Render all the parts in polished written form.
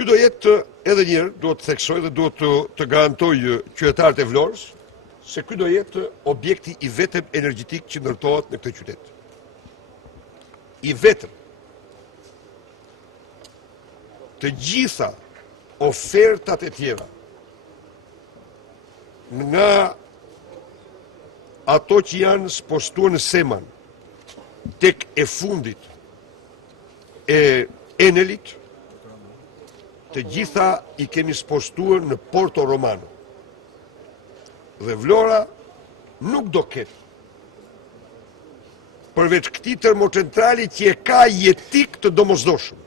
Ky do jetë edhe njërë, do të theksoj dhe do të garantoj qytetarët e Vlorës, se ky do jetë objekti i vetëm energjetik që ndërtohet në këtë qytet. I vetëm. Të gjitha ofertat e tjera nga ato që janë spostuar në Seman tek e fundit e Enelit, të gjitha i kemi spostuar në Porto Romano. Dhe Vlora nuk do ketë, përveç këtij termocentrali që e ka jetik të domosdoshëm.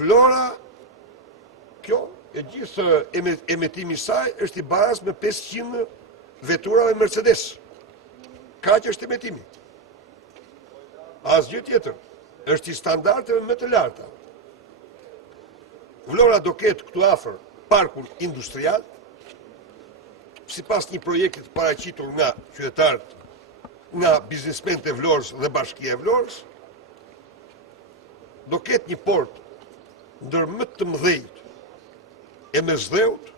Vlora, kjo, e gjithë emetimi i saj është i barazë me 500 veturave Mercedes. Kaq është emetimi. Asgjë tjetër. Është i standardeve më të larta. Vlora do ketë këtu afër parkun industrial, sipas një projekti të paraqitur nga qytetarët, nga biznesmenët e Vlorës dhe Bashkia e Vlorës, do ketë një port ndër më të mëdhenjt e mesdheut,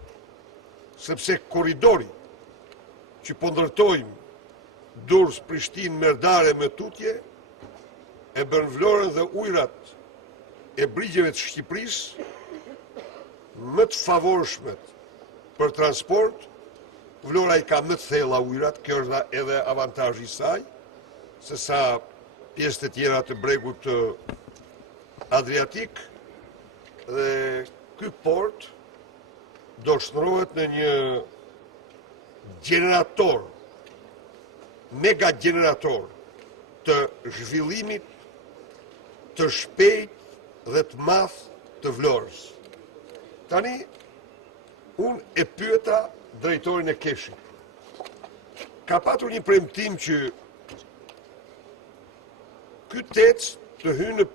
sepse korridori që po ndërtojmë Durrës, Prishtinë, Merdare me tutje, e bën Vlorën dhe ujrat e brigjeve të Shqipërisë më të favorshmet për transport. Vlora i ka më të thella ujrat, kjo është edhe avantazhi i saj, se sa pjesët e tjera të bregut Adriatik, dhe ky port do shndrohet në një generator, mega generator të zhvillimit të shpejt dhe të madh të Vlorës. Tani, unë e pyeta drejtorin e Keshit. Ka patur një premtim që ky tec të hynë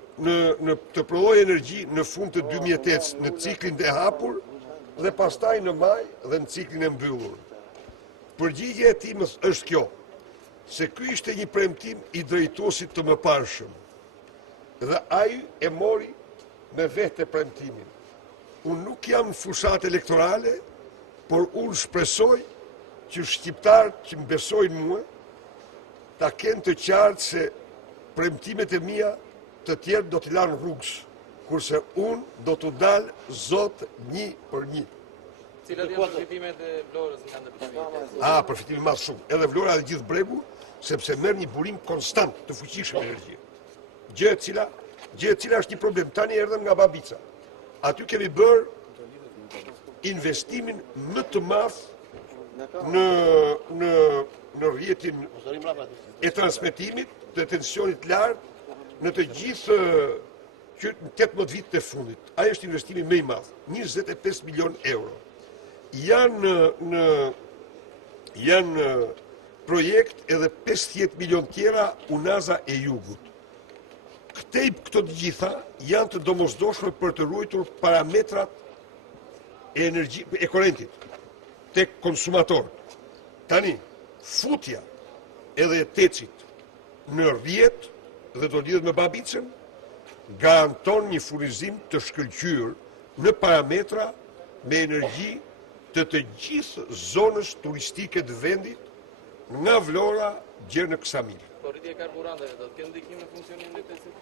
të prodhojë energji në fund të 2008 në ciklin e hapur dhe pastaj në maj dhe në ciklin e mbyllur. Përgjigjja e tij është kjo, se ky ishte një premtim i drejtuesit të mëparshëm. Dhe ai e mori me vete premtimin. Unë nuk jam në fushat elektorale, por unë shpresoj që shqiptarët që më besojnë mua ta kenë të qartë se premtimet e mia të tjerë do t'i lanë rrugës, kurse unë do t'u dalë zot një për një. Cilat janë përfitimet e Vlorës nga ndërtimi? Përfitimi madh shumë. Edhe Vlora dhe gjithë bregu, sepse merr një burim konstant të fuqishëm energjie. Gjë e cila është një problem. Tani erdhëm nga Babica. Aty kemi bërë investimin më të madh në rrjetin e transmetimit të tensionit lartë në të gjithë 18 vitet e fundit. Ai është investimi më i madh, 25 milion euro. Janë projekt edhe 50 milion tjera Unaza e Jugut. Këto të gjitha janë të domosdoshme për të ruajtur parametrat e korrentit tek konsumatorët. Tani, futja edhe e tecit në rrjet dhe do lidhet me Babicën garanton një furnizim të shkëlqyer në parametra me energji të gjithë zonës turistike të vendit, nga Vlora deri në Ksamil. Po rritja e karburanteve do të kenë ndikim në funksionimin e tecit?